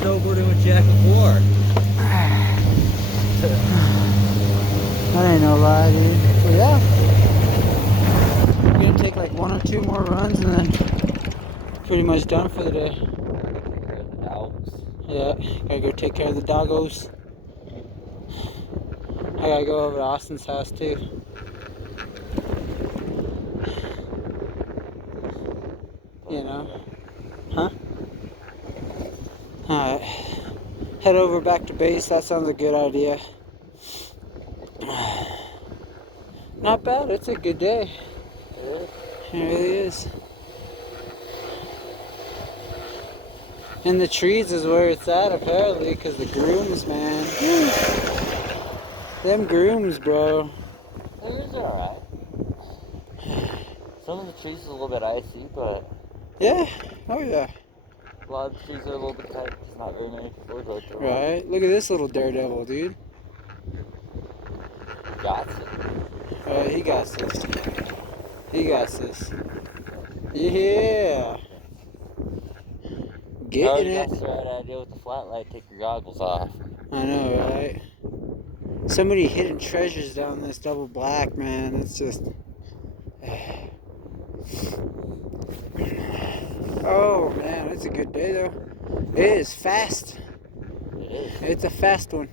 sober than what you had before. That ain't no lie, dude. But yeah. We're gonna take like 1 or 2 more runs and then pretty much done for the day. Yeah, gotta go take care of the doggos. I gotta go over to Austin's house too. You know? Huh? Alright. Head over back to base. That sounds a good idea. Not bad. It's a good day. It really is. And the trees is where it's at apparently, because the grooms, man. Them grooms, bro. These are alright. Some of the trees are a little bit icy, but Yeah. Oh yeah. a lot of the trees are a little bit tight. There's not very many people go through. Right. Look at this little daredevil, dude. Got it. Alright, he got this. He got this. Yeah. Getting it. That's the right idea with the flat light. Take your goggles off. I know, right? So many hidden treasures down this double black, man. It's just. Oh man, it's a good day though. It is fast. It is. It's a fast one.